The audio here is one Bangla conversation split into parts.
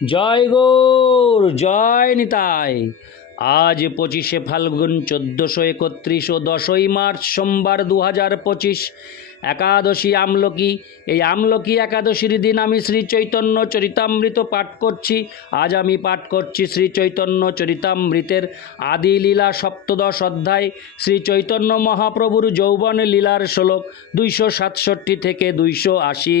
জয় গৌর, জয় নিতাই। আজ পঁচিশে ফাল্গুন চোদ্দোশো একত্রিশ ও দশই মার্চ সোমবার দু হাজার পঁচিশ একাদশী আমলকি। এই আমলকি একাদশীর দিন আমি শ্রী চৈতন্য চরিতামৃত পাঠ করছি। আজ আমি পাঠ করছি শ্রী চৈতন্য চরিতামৃতের আদি লীলা সপ্তদশ অধ্যায়। শ্রী চৈতন্য মহাপ্রভুর যৌবন লীলার শ্লোক দুইশো সাতষট্টি থেকে দুইশো আশি।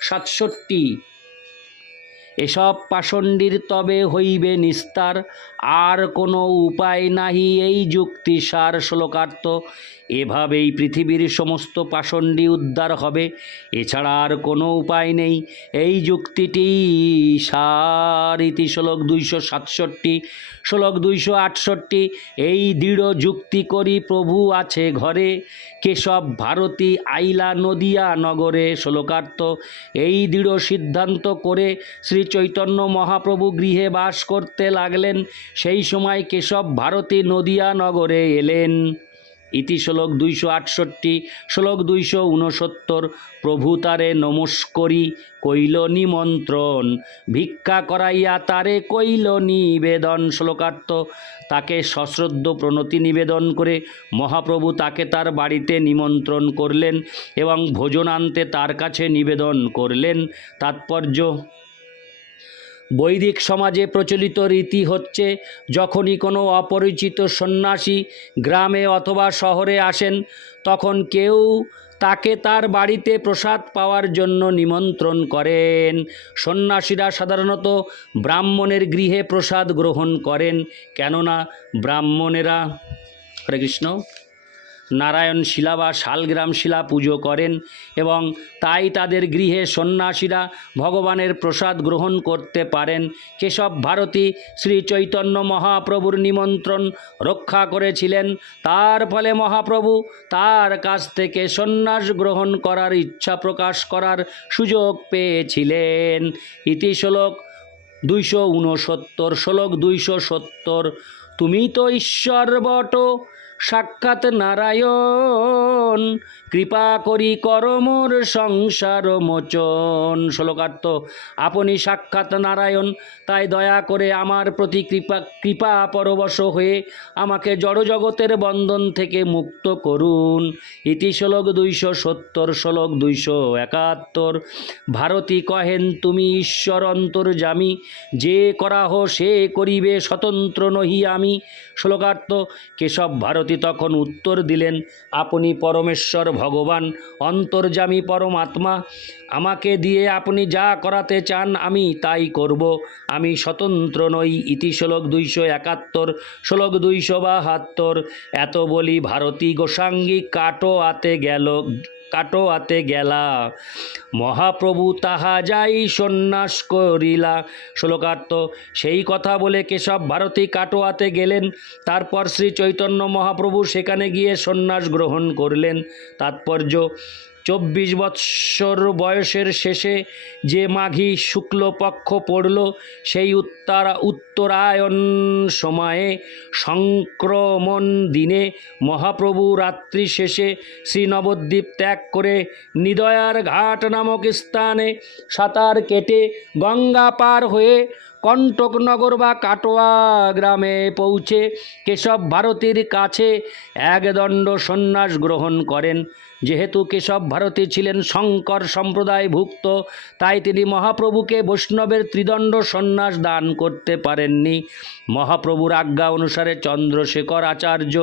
সাতষট্টি। এসব পাষণ্ডীর তবে হইবে নিস্তার আর কোনো উপায় নাহি এই যুক্তি সার শ্লোকার্থ। এভাবেই পৃথিবীর সমস্ত পাষণ্ডী উদ্ধার হবে। এছাড়া আর কোনো উপায় নেই। এই যুক্তিটি সার ইতি শ্লোক দুইশো সাতষট্টি, শ্লোক দুইশো আটষট্টি, এই দৃঢ় যুক্তি করি প্রভু আছে ঘরে। কেশব ভারতী আইলা নদিয়া নগরে শ্লোকার্থ। এই দৃঢ় সিদ্ধান্ত করে শ্রী চৈতন্য মহাপ্রভু গৃহে বাস করতে লাগলেন। সেই সময় কেশব ভারতী নদিয়া নগরে এলেন। ইতি শ্লোক দুইশো আটষট্টি, শ্লোক দুইশো উনসত্তর প্রভু তারে নমস্করি, কইল নিমন্ত্রণ, ভিক্ষা করাইয়া তারে কইল নিবেদন। শ্লোকার্থ, তাকে সশ্রদ্ধ প্রণতি নিবেদন করে মহাপ্রভু তাকে তার বাড়িতে নিমন্ত্রণ করলেন এবং ভোজন আনতে তার কাছে নিবেদন করলেন। তাৎপর্য বৈদিক সমাজে প্রচলিত রীতি হচ্ছে, যখনই কোনো অপরিচিত সন্ন্যাসী গ্রামে অথবা শহরে আসেন, তখন কেউ তাকে তার বাড়িতে প্রসাদ পাওয়ার জন্য নিমন্ত্রণ করেন। সন্ন্যাসীরা সাধারণত ব্রাহ্মণের গৃহে প্রসাদ গ্রহণ করেন, কেননা ব্রাহ্মণেরা, হরে কৃষ্ণ নারায়ণ শিলা বা শালগ্রাম শিলা পুজো করেন এবং তাই তাদের গৃহে সন্ন্যাসীরা ভগবানের প্রসাদ গ্রহণ করতে পারেন। কেশব ভারতী শ্রী চৈতন্য মহাপ্রভুর নিমন্ত্রণ রক্ষা করেছিলেন। তার ফলে মহাপ্রভু তার কাছ থেকে সন্ন্যাস গ্রহণ করার ইচ্ছা প্রকাশ করার সুযোগ পেয়েছিলেন। ইতি শ্লোক দুইশো উনসত্তর শ্লোক দুইশো সত্তর, তুমি তো ঈশ্বর বট সাক্ষাৎ নারায়ণ। কৃপা করি করমোর সংসার মোচন। শ্লোকার্থ, আপনি সাক্ষাৎ নারায়ণ, তাই দয়া করে আমার প্রতি কৃপা কৃপা পরবশ হয়ে আমাকে জড়জগতের বন্ধন থেকে মুক্ত করুন। ইতি শ্লোক দুইশো সত্তর, শ্লোক দুইশো একাত্তর। ভারতী কহেন, তুমি ঈশ্বর অন্তর্জামী যে করাহ সে করিবে, স্বতন্ত্র নহি আমি। শ্লোকার্থ, কেশব ভারতী তখন উত্তর দিলেন, আপনি পরমেশ্বর ভগবান অন্তর্জামী পরমাত্মা, আমাকে দিয়ে আপনি যা করাতে চান আমি তাই করব। আমি স্বতন্ত্র নই ইতি শ্লোক দুইশো একাত্তর, শ্লোক দুইশো বাহাত্তর। এত বলি ভারতী গোসাঙ্গী কাটো আতে গেল। কাটোয়াতে গেলা। মহাপ্রভু তাহা যাই সন্ন্যাস করিলা। শ্লোকার্থ, সেই কথা বলে কেশব ভারতী কাটোয়াতে গেলেন। তারপর শ্রী চৈতন্য মহাপ্রভু সেখানে গিয়ে সন্ন্যাস গ্রহণ করলেন। তাৎপর্য চব্বিশ বৎসর বয়সের শেষে যে মাঘী শুক্লপক্ষ পড়ল, সেই উত্তরা, উত্তরায়ণ সময়ে সংক্রমণ দিনে মহাপ্রভু রাত্রি শেষে শ্রী নবদ্বীপ ত্যাগ করে নিদয়ার ঘাট নামক স্থানে সাঁতার কেটে গঙ্গা পার হয়ে কণ্টকনগর বা কাটোয়া গ্রামে পৌঁছে কেশব ভারতীর কাছে একদণ্ড সন্ন্যাস গ্রহণ করেন। যেহেতু কেশব ভারতী ছিলেন শঙ্কর সম্প্রদায়ভুক্ত, তাই তিনি মহাপ্রভুকে বৈষ্ণবের ত্রিদণ্ড সন্ন্যাস দান করতে পারেননি। মহাপ্রভুর আজ্ঞা অনুসারে চন্দ্রশেখর আচার্য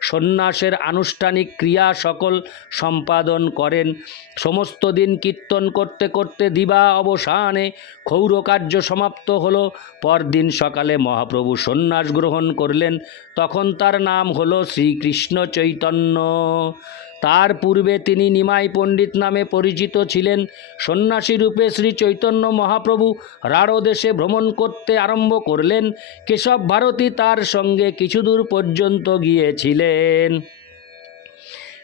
সন্ন্যাসের আনুষ্ঠানিক ক্রিয়া সকল সম্পাদন করেন। সমস্ত দিন কীর্তন করতে করতে দিবা অবসানে ক্ষৌর কার্য সমাপ্ত হল। পরদিন সকালে মহাপ্রভু সন্ন্যাস গ্রহণ করলেন। তখন তার নাম হলো শ্রীকৃষ্ণ চৈতন্য। তার পূর্বে তিনি নিমাই পণ্ডিত নামে পরিচিত ছিলেন। সন্ন্যাসী রূপে শ্রী চৈতন্য মহাপ্রভু রাঢ় দেশে ভ্রমণ করতে আরম্ভ করলেন। কেশব ভারতী তার সঙ্গে কিছু দূর পর্যন্ত গিয়েছিলেন।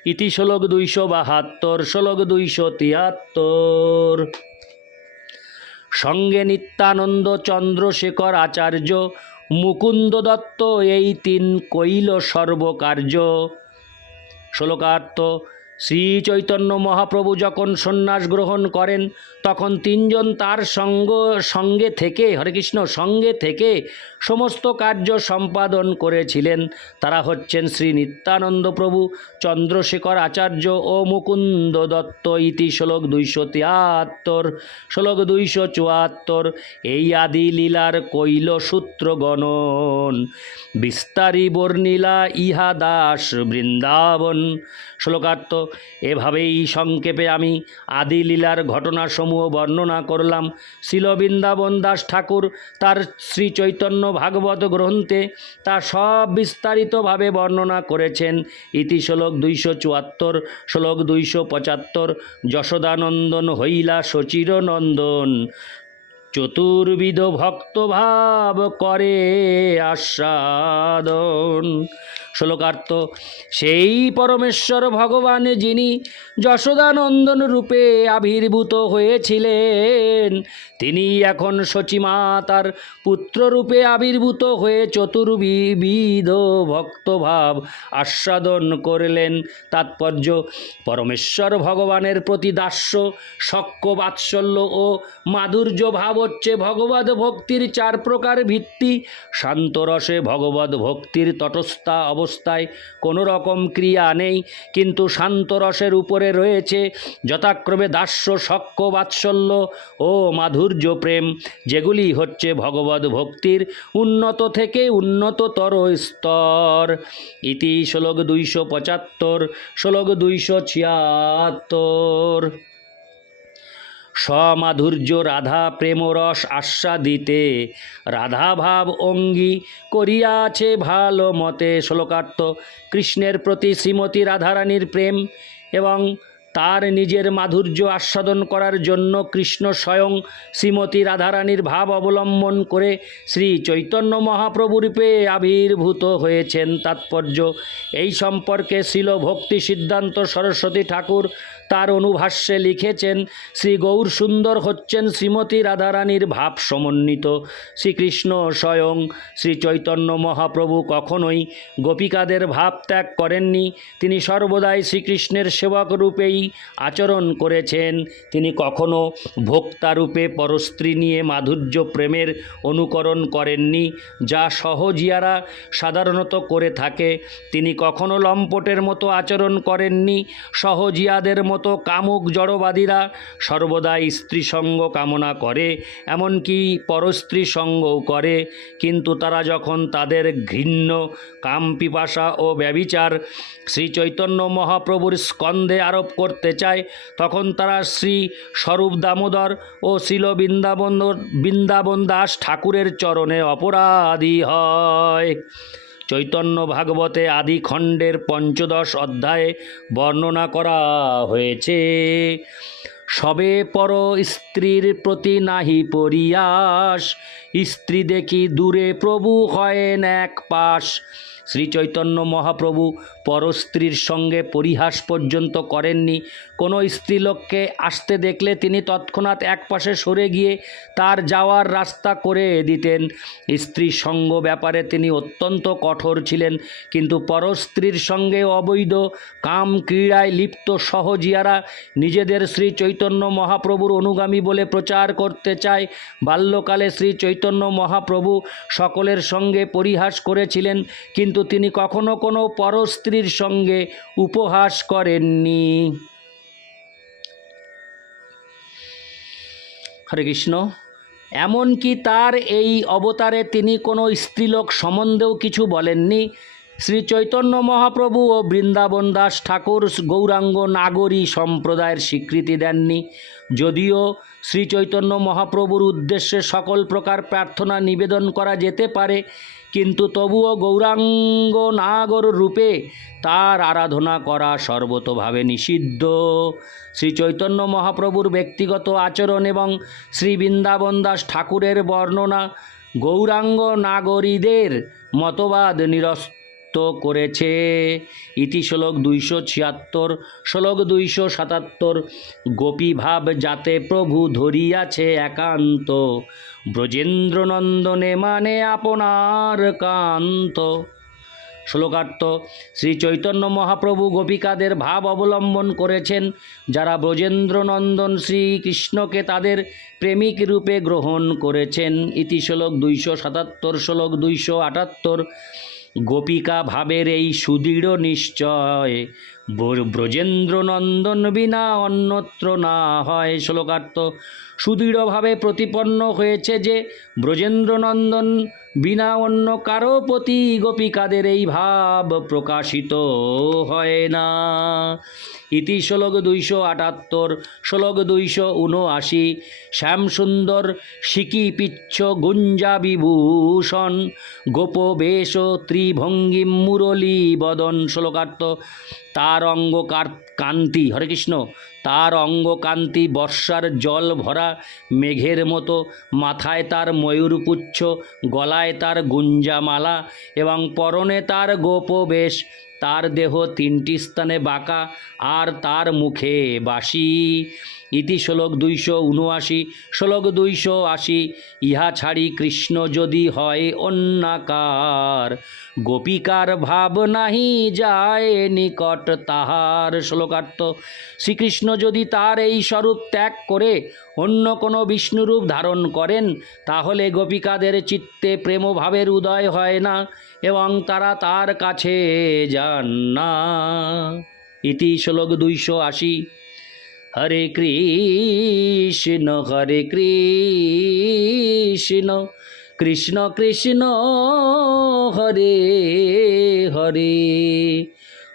ইতি শ্লোক দুইশো বাহাত্তর, শ্লোক দুইশো তিয়াত্তর। সঙ্গে নিত্যানন্দ চন্দ্রশেখর আচার্য, মুকুন্দ দত্ত এই তিন কৈল সর্বকার্য। শ্লোকার্থ শ্রী চৈতন্য মহাপ্রভু যখন সন্ন্যাস গ্রহণ করেন, তখন তিনজন তার সঙ্গ, সঙ্গে থেকে, হরে কৃষ্ণ, সঙ্গে থেকে সমস্ত কার্য সম্পাদন করেছিলেন। তারা হচ্ছেন শ্রী নিত্যানন্দ প্রভু, চন্দ্রশেখর আচার্য ও মুকুন্দ দত্ত ইতি শ্লোক দুইশো তিয়াত্তর, শ্লোক দুইশো চুয়াত্তর। এই আদি লীলার কৈল সূত্র গণন। বিস্তারী বর্ণিলা ইহা দাস বৃন্দাবন। শ্লোকার্থ এভাবেই সংক্ষেপে আমি আদি লীলার ঘটনাসমূহ বর্ণনা করলাম। শিলবৃন্দাবন দাস ঠাকুর তার শ্রী চৈতন্য ভাগবত গ্রন্থে তা সব বিস্তারিতভাবে বর্ণনা করেছেন। ইতি শ্লোক দুইশো চুয়াত্তর, শ্লোক দুইশো পঁচাত্তর, যশোদানন্দন হইলা শচির নন্দন চতুর্বিধ ভক্তভাব করে আস্বাদন। শ্লোকার্থ, সেই পরমেশ্বর ভগবান যিনি যশোদানন্দন রূপে আবির্ভূত হয়েছিলেন, তিনি এখন সচিমাতার পুত্ররূপে আবির্ভূত হয়ে চতুর্বিধ ভক্তভাব আস্বাদন করলেন। তাৎপর্য, পরমেশ্বর ভগবানের প্রতি দাস্য শক্য বাৎসল্য ও মাধুর্য ভাব হচ্ছে ভগবত ভক্তির চার প্রকার ভিত্তি। শান্তরসে ভগবত ভক্তির তটস্থা অবস্থায় কোনো রকম ক্রিয়া নেই, কিন্তু শান্তরসের উপরে রয়েছে যথাক্রমে দাস্য শক্য বাৎসল্য ও মাধুর্য প্রেম, যেগুলি হচ্ছে ভগবত ভক্তির উন্নত থেকে উন্নততর স্তর। ইতি শ্লোক দুইশো পঁচাত্তর, শ্লোক দুইশো ছিয়াত্তর। সমাধুর্য রাধা প্রেমরস আস্বাদিতে। রাধাভাব অঙ্গী করিয়াছে ভালো মতে শ্লোকার্থ কৃষ্ণের প্রতি শ্রীমতী রাধারানীর প্রেম এবং তার নিজের মাধুর্য আস্বাদন করার জন্য কৃষ্ণ স্বয়ং শ্রীমতী রাধারানীর ভাব অবলম্বন করে শ্রী চৈতন্য মহাপ্রভু রূপে আবির্ভূত হয়েছেন। তাৎপর্য, এই সম্পর্কে শিল ভক্তি সিদ্ধান্ত সরস্বতী ঠাকুর তার অনুভাষ্যে লিখেছেন, শ্রী গৌর সুন্দর হচ্ছেন শ্রীমতী রাধারানীর ভাব সমন্বিত। শ্রীকৃষ্ণ স্বয়ং শ্রী চৈতন্য মহাপ্রভু কখনোই গোপিকাদের ভাব ত্যাগ করেননি। তিনি সর্বদাই শ্রীকৃষ্ণের সেবক রূপেই আচরণ করেছেন। তিনি কখনো ভোক্তারূপে পরস্ত্রী নিয়ে মাধুর্য প্রেমের অনুকরণ করেননি। যা সহজিয়ারা সাধারণত করে থাকে। তিনি কখনো লম্পটের মতো আচরণ করেননি। সহজিয়াদের মতো কামুক জড়বাদীরা সর্বদা স্ত্রী সঙ্গ কামনা করে, এমনকি পরস্ত্রী সঙ্গও করে। কিন্তু তারা যখন তাদের ঘৃণ্য, কামপিপাসা ও ব্যবিচার শ্রী চৈতন্য মহাপ্রভুর স্কন্ধে আরোপ করতে চায়, তখন তারা শ্রী স্বরূপ দামোদর ও শিল বৃন্দাবন বৃন্দাবন দাস ঠাকুরের চরণে অপরাধী হয়। চৈতন্য ভাগবতে আদি খণ্ডের পঞ্চদশ অধ্যায়ে বর্ণনা করা হয়েছে, সবে পর স্ত্রীর প্রতি নাহি পরিয়াস, স্ত্রী দেখি দূরে প্রভু হয়েন এক পাশ। শ্রী চৈতন্য মহাপ্রভু পরস্ত্রীর সঙ্গে পরিহাস পর্যন্ত করেননি কোনো স্ত্রীলোককে আসতে দেখলে তিনি তৎক্ষণাৎ একপাশে সরে গিয়ে তার যাওয়ার রাস্তা করে দিতেন। স্ত্রী সঙ্গ ব্যাপারে তিনি অত্যন্ত কঠোর ছিলেন, কিন্তু পরস্ত্রীর সঙ্গে অবৈধ কাম ক্রীড়ায় লিপ্ত সহজিয়ারা নিজেদের শ্রী চৈতন্য মহাপ্রভুর অনুগামী বলে প্রচার করতে চায়। বাল্যকালে শ্রী চৈতন্য মহাপ্রভু সকলের সঙ্গে পরিহাস করেছিলেন, কিন্তু তিনি কখনো কোনো পরস্ত্রীর সঙ্গে উপহাস করেননি। হরে কৃষ্ণ। এমনকি তার এই অবতারে তিনি কোনো স্ত্রীলোক সম্বন্ধেও কিছু বলেননি। শ্রী চৈতন্য মহাপ্রভু ও বৃন্দাবন দাস ঠাকুর গৌরাঙ্গ নাগরী সম্প্রদায়ের স্বীকৃতি দেননি। যদিও শ্রী চৈতন্য মহাপ্রভুর উদ্দেশ্যে সকল প্রকার প্রার্থনা নিবেদন করা যেতে পারে, কিন্তু তবুও গৌরাঙ্গ নাগর রূপে তার আরাধনা করা সর্বতোভাবে নিষিদ্ধ। শ্রী চৈতন্য মহাপ্রভুর ব্যক্তিগত আচরণ এবং শ্রী বৃন্দাবন দাস ঠাকুরের বর্ণনা গৌরাঙ্গ নাগরীদের মতবাদ নিরস্ত করেছে। ইতি শ্লোক দুইশো ছিয়াত্তর, শ্লোক দুইশো সাতাত্তর। গোপীভাব যাতে প্রভু ধরিয়াছে একান্ত, ব্রজেন্দ্রনন্দনে মানে আপনার কান্ত। শ্লোকার্থ শ্রী চৈতন্য মহাপ্রভু গোপিকাদের ভাব অবলম্বন করেছেন, যারা ব্রজেন্দ্রনন্দন শ্রীকৃষ্ণকে তাদের প্রেমিক রূপে গ্রহণ করেছেন। ইতি শ্লোক দুইশো সাতাত্তর, শ্লোক দুইশো আটাত্তর। গোপিকা ভাবের এই সুদৃঢ় নিশ্চয়। ব্র- ব্রজেন্দ্রনন্দন বিনা অন্যত্র না হয় শ্লোকার্থ। সুদৃঢ়ভাবে প্রতিপন্ন হয়েছে যে ব্রজেন্দ্রনন্দন বিনা অন্য কারও প্রতি গোপিকাদের এই ভাব প্রকাশিত হয় না। ইতি শ্লোক দুইশো আটাত্তর, শ্লোক দুইশো উনআশি শ্যামসুন্দর সিকি পিচ্ছ গুঞ্জা বিভূষণ, গোপবেশ ত্রিভঙ্গি মুরলী বদন। শ্লোকার্থ তার অঙ্গকার কান্তি। হরে কৃষ্ণ। তার অঙ্গকান্তি বর্ষার জল ভরা মেঘের মতো, মাথায় তার ময়ূরপুচ্ছ গলায় তার গুঞ্জামালা এবং পরনে তার গোপবেশ, তার দেহ তিনটি স্থানে বাঁকা আর তার মুখে বাসি ইতি শ্লোক দুইশো উনআশি, শ্লোক দুইশো আশি, ইহা ছাড়ি কৃষ্ণ যদি হয় অন্যাকার, গোপিকার ভাব নাহি যায় নিকট তাহার। শ্লোকার্থ শ্রীকৃষ্ণ যদি তার এই স্বরূপ ত্যাগ করে অন্য কোনো বিষ্ণুরূপ ধারণ করেন, তাহলে গোপিকাদের চিত্তে প্রেমভাবের উদয় হয় না, এবং তারা তার কাছে যান না। ইতি শ্লোক দুইশো আশি। হরে কৃষ্ণ হরে কৃষ্ণ কৃষ্ণ কৃষ্ণ, হরে হরে।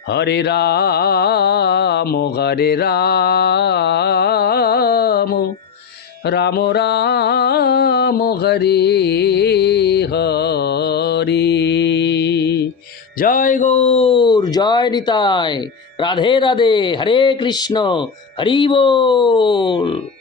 হরে রাম হরে রাম। রাম রাম, হরে হরে। জয় গৌর, জয় নিতাই। রাধে রাধে, হরে কৃষ্ণ, হরি বল।